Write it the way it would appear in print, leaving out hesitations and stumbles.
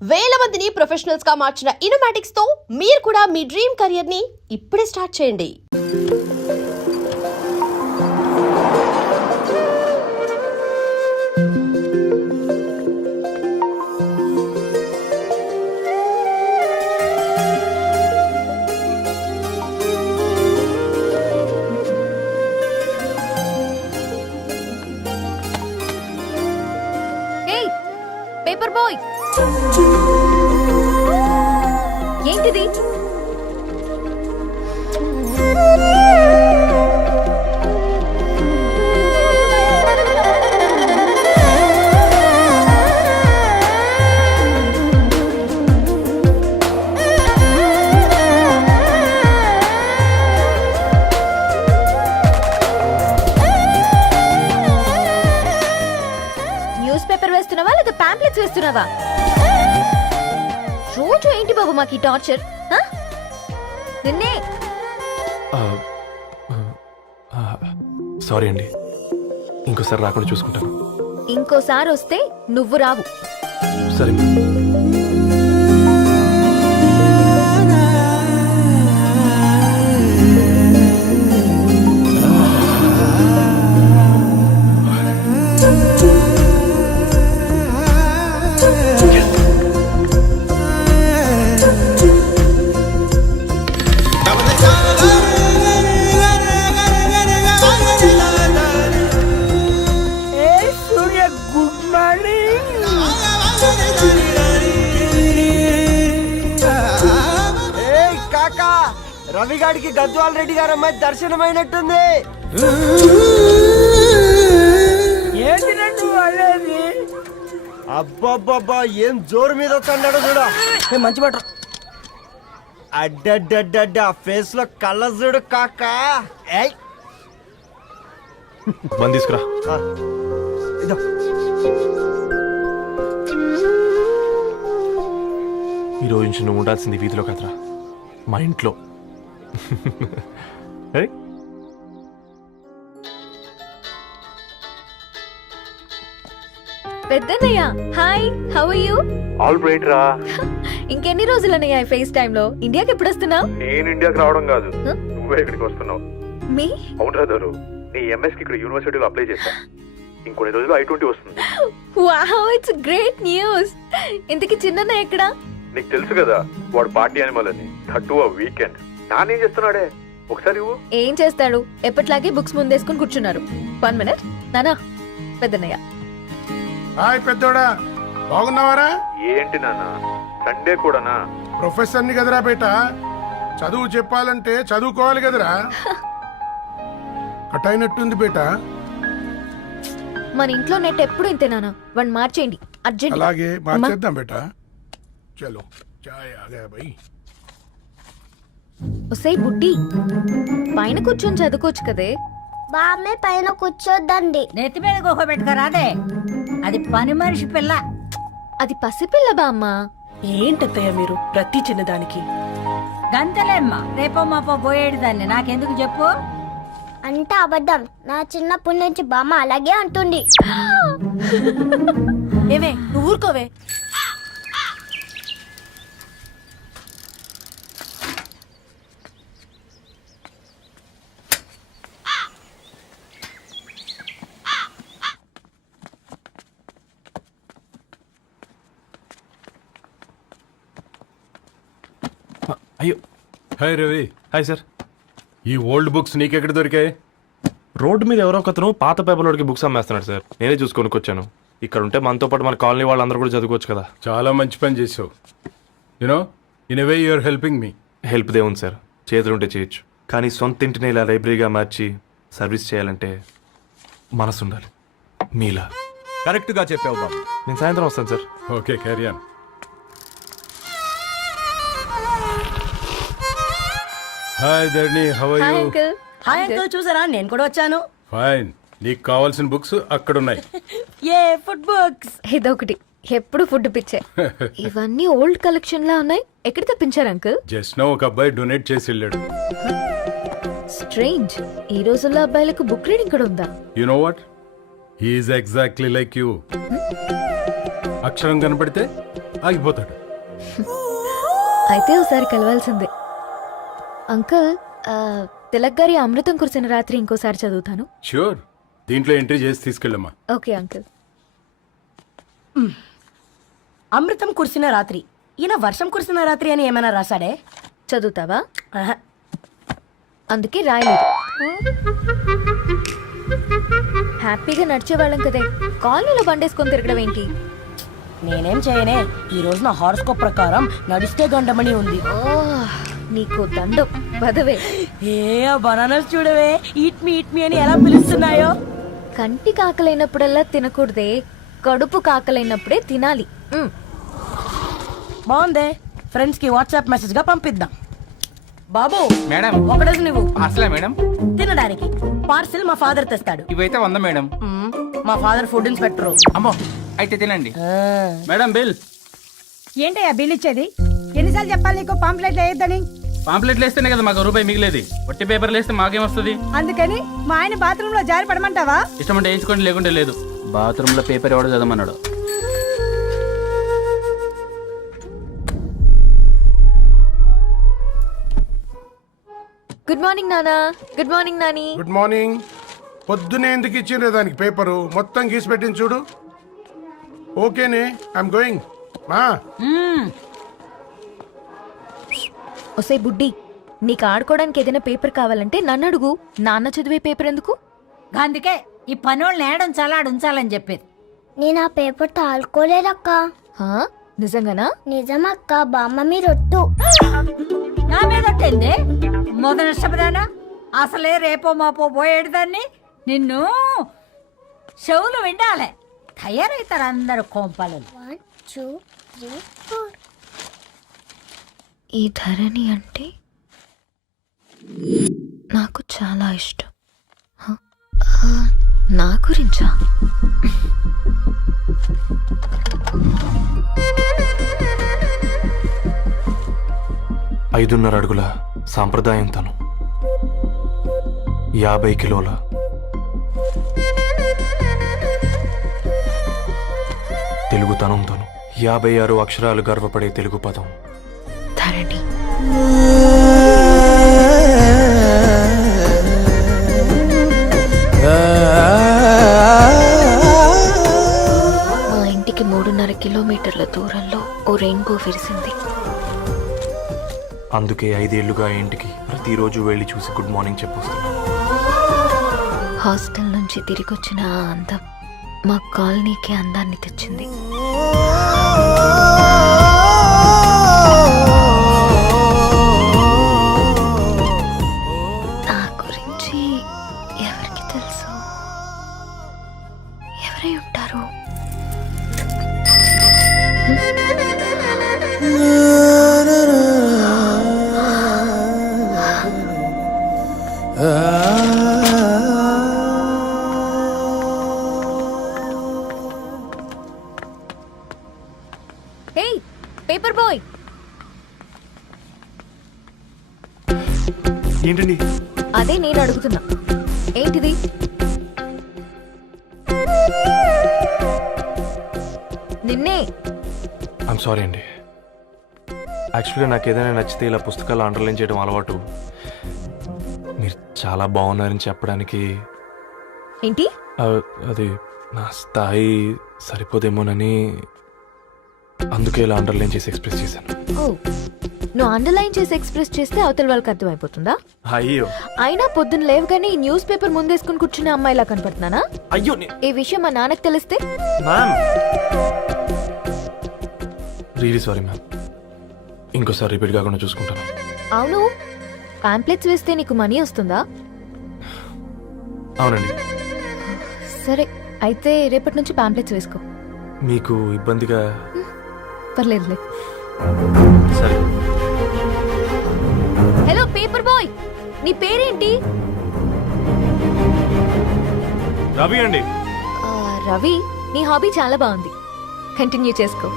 వేల మందిని ప్రొఫెషనల్స్ గా మార్చిన ఇనోమాటిక్స్ తో మీరు కూడా మీ డ్రీమ్ కెరియర్ ని ఇప్పుడే స్టార్ట్ చేయండి. ఏయ్ పేపర్ బాయ్, ఏంటిది? న్యూస్ పేపర్ వేస్తున్నావా లేదా పాంప్లెట్స్ వేస్తున్నావా? రోజు ఏంటి బాబు మాకు ఈ టార్చర్? నిన్నే సారీ అండి, ఇంకోసారి రాకుండా చూసుకుంటాను. ఇంకోసారి వస్తే నువ్వు రావు. సరే రవిగాడికి గద్వాల్ రెడ్డి గారు అమ్మాయి దర్శనమైనట్టుంది. అబ్బాబ్బాబ్బా ఏం జోరు మీద వస్తాడు చూడ. మంచి మాట అడ్డడ్డడ్డ ఫేస్ లో కళ్ళ చూడు కాకా. బంద్ తీసుకురా. ఇదో ఈ రోజు నుంచి నువ్వు ఉండాల్సింది వీధిలో కదరా, మా ఇంట్లో. పెద్దన్నయ్య, hi, how are you? All right రా. ఇంకెన్ని రోజులన్నయ్య ఫేస్ టైమ్ లో? ఇండియాకి ఎప్పుడు వస్తున్నావు? నేను ఇండియాకి రావడం కాదు, నువ్వే ఇక్కడికి వస్తున్నావు. మీ అవునరా దొరు, నీ ఎంఎస్ కి ఇక్కడ యూనివర్సిటీలో అప్లై చేశా. ఇంకొన్ని రోజులు I-20 వస్తుంది. Wow, it's great news. ఇంతకి చిన్నన్నయ్య ఎక్కడా? నీకు తెలుసు కదా వాడు పార్టీ అనిమల్ అని, థర్టూ వీకెండ్. నానేం చేస్తున్నాడే ఒకసారి ఇవ్వు. ఏం చేస్తాడు, ఎప్పట్లాగే బుక్స్ ముందేసుకుని కూర్చున్నారు. 1 మినిట్ నానా. పెద్దన్నయ్య, హాయ్ పెద్దోడా, బాగున్నావారా? ఏంటి నాన్న సండే కూడానా? ప్రొఫెసర్ని కదరా బేట, చదువు చెప్పాలంటే చదువుకోవాలి కదరా. కట్ అయినట్టుంది బేట. మన ఇంట్లో నెట్ ఎప్పుడు ఇంతే నానా, వన్ మార్చేయండి అర్జెంట్. అలాగే మార్చేద్దాం బేట. చలో చాయ్ ఆగా భయ్. ఒసై బుడ్డి, పైన కూర్చొని చదువుకోవచ్చు కదే. బామ్మే పైన కూర్చోద్దండి. నెత్తి మీద గుహ పెట్టుకోరాదే, అది పని మనిషి పిల్ల. అది పసిపిల్ల బామ్మ. ఏంటత్తయ్య మీరు ప్రతి చిన్నదానికి? గంతలేమ్మా, రేపో మాపో పోయేడు దాన్ని నాకెందుకు చెప్పు. అంటే అబద్ధం. నా చిన్నప్పటి నుంచి బామ్మ అలాగే అంటుంది. ఏవే నువ్వు ఊరుకోవే. అయ్యో, హాయ్ రవి. Hi sir. ఈ ఓల్డ్ బుక్స్ నీకెక్కడ దొరికాయి? రోడ్డు మీద ఎవరో ఒకతను పాత పేపర్లోకి బుక్స్ అమ్మేస్తున్నాడు సార్. నేనే చూసుకొని వచ్చాను. ఇక్కడ ఉంటే మనతో పాటు మన కాలనీ వాళ్ళందరూ కూడా చదువుకోవచ్చు కదా. చాలా మంచి పని చేసావు. You know in a way you are helping me. Help దేవుంది సార్, చేతులుంటే చేయొచ్చు. కానీ సొంత ఇంటిని ఇలా లైబ్రరీగా మార్చి సర్వీస్ చేయాలంటే మనసు ఉండాలి. మీలా కరెక్ట్ గా చెప్పావు బాబు. నేను సాయంత్రం వస్తాను sir. Okay, carry on. Hi Dharni, how are hi you? Uncle. Hi uncle, చూసారా నేను కూడా వచ్చాను. ఫైన్. నీకు కావాల్సిన బుక్స్ అక్కడ ఉన్నాయి. ఏ ఫుడ్ బుక్స్? ఇదొకటి, ఎప్పుడు ఫుడ్ పిచ్చే. ఇవన్నీ ఓల్డ్ కలెక్షన్ లా ఉన్నాయి. ఎక్కడ తెప్పించారు అంకుల్? జస్ట్ నో ఒక అబ్బాయి డొనేట్ చేసి వెళ్ళాడు. స్ట్రేంజ్, ఈ రోజుల్లో అబ్బాయిలకు బుక్ రీడింగ్ కూడా ఉందా? You know what, he is exactly like you. అక్షరం కనపడితే ఆగిపోతాడు. అయితే ఒకసారి కలవాల్సిందే. అంకుల్, తిలక్ గారి అమృతం కురిసిన రాత్రి ఇంకోసారి చదువుతాను. ష్యూర్, దీంట్లో ఎంట్రీ చేసి తీసుకెళ్ళమ్మా. Okay uncle. అమృతం కురిసిన రాత్రి, ఈయన వర్షం కురిసిన రాత్రి అని ఏమైనా రాశాడే? చదువుతావా? ఆహా. అందుకే రాయలేదు. హ్యాపీగా నడిచేవాళ్ళం కదే, కాలనీలో బండేసుకొని తిరగడం ఏంటి? నేనేం చేయనే, ఈ రోజు నా హారోస్కోప్ ప్రకారం నడిస్తే గండమని ఉంది. ఓ, నీకు దండం పదవే. ఏ బనానాస్ చూడవే, ఈట్ మీ అని ఎలా పిలుస్తున్నాయో. కంటి కాకలైనప్పుడల్లా తినకూడదే, కడుపు కాకలైనప్పుడే తినాలి. బాగుందే, ఫ్రెండ్స్ కి వాట్సాప్ మెసేజ్ గా పంపిద్దాం. బాబు మేడం ఒకటేసి నువ్వు అసలే మేడం తినడానికి పార్సిల్ మా ఫాదర్ తెస్తాడు. ఇవైతే 100 మేడం. మా ఫాదర్ ఫుడ్ ఇన్స్పెక్టర్. అమ్మో అయితే తినండి. Madam bill. ఏంటయ్యా బిల్ ఇచ్చేది? ఎన్నిసార్లు చెప్పాలి నీకు పాంప్లెట్ వేయొద్దని? పాంప్లెట్లు వేస్తేనే కదా మాకు రూపాయి మిగిలేది. వట్టి పేపర్లు వేస్తే మాకేం వస్తుంది? అందుకని మా ఆయన బాత్రూమ్ లో జారి పడమంటావా? ఇష్టమంటే వేయించుకోండి, లేకుంటే లేదు. బాత్రూమ్ లో పేపర్ ఎవడో చదవమన్నాడు. గుడ్ మార్నింగ్ నానా. Good morning Nani. Good morning. పొద్దునే ఎందుకు ఇచ్చిండ్రు దానికి పేపరు? మొత్తం గీసి పెట్టింది చూడు. ఓకేనే, ఐఎమ్ గోయింగ్. మా ఒసే బుడ్డి, నీకు ఆడుకోవడానికి ఏదైనా పేపర్ కావాలంటే నన్ను అడుగు. నాన్న చదివే పేపర్ ఎందుకు? అందుకే ఈ పనోళ్ళని ఏడుంచాలా ఉంచాలని చెప్పేది. నేను ఆ పేపర్ తాలుకోలేదక్క. హా? నిజంగానా? నిజమక్క, బామ్మ మీరొట్టు. నా మీద ఒట్టేంది? మొదటి నష్టపదానా? అసలే రేపో మాపో పోయేడు దాన్ని. నిన్ను చెవులు విండాలే, తయారవుతారు అందరు కోంపాలు. 1 2 3 4. ఈ ధరణి అంటే నాకు చాలా ఇష్టం. హ? నా గురించా? 5.5 అడుగుల సాంప్రదాయం తను, 50 కిలోల తెలుగుతనం తను, 56 అక్షరాలు గర్వపడే తెలుగు పదం ధరణి. మా ఇంటికి 3.5 కిలోమీటర్ల దూరంలో ఓ రెయిన్బో విరిసింది. అందుకే 5 ఏళ్లుగా ఇంటికి ప్రతిరోజు వెళ్ళి చూసి గుడ్ మార్నింగ్ చెప్పొస్తున్నా. హాస్టల్ నుంచి తిరిగొచ్చిన ఆ అందం మా కాలనీకి అందాన్ని తెచ్చింది. నా గురించి ఎవరికి తెలుసు? ఎవరై ఉంటారు? హే పేపర్ బాయ్, ఏంటండి? అదే నేను అడుగుతున్నా, ఏంటిది? నిన్నే. ఐమ్ సారీ అండి. యాక్చువల్గా నాకు ఏదైనా నచ్చితే ఇలా పుస్తకాలు అండర్లైన్ చేయడం అలవాటు. మీరు చాలా బాగున్నారని చెప్పడానికి ఏంటి? అది నా స్థాయి సరిపోదేమోనని అందుకే ఇలా అండర్లైన్ చేసి ఎక్స్ప్రెస్ చేశాను. ఓ, నువ్వు అండర్లైన్ చేసి ఎక్స్ప్రెస్ చేస్తే అవతల వాళ్ళకి అర్థమైపోతుందా? అయ్యో అయినా పొద్దున్న లేవగానే ఈ న్యూస్ పేపర్ ముందేసుకుని కూర్చునే అమ్మాయిలా కనపడుతున్నానా? అయ్యో ఈ విషయం మా నాన్నకి తెలిస్తే? Ma'am, really sorry ma'am. ఇంకోసారి రిపీట్ కాకుండా చూసుకుంటాను. అవును, పాంప్లెట్స్ వేస్తే నీకు మనీ వస్తుందా? అవునండి. సరే, అయితే రేపటి నుంచి పాంప్లెట్స్ వేసుకో. మీకు ఇబ్బందిగా? పర్లేదులే. సరే. హలో పేపర్ బాయ్, నీ పేరేంటి? రవి అండి. రవి, నీ హాబీ చాలా బాగుంది, కంటిన్యూ చేసుకో.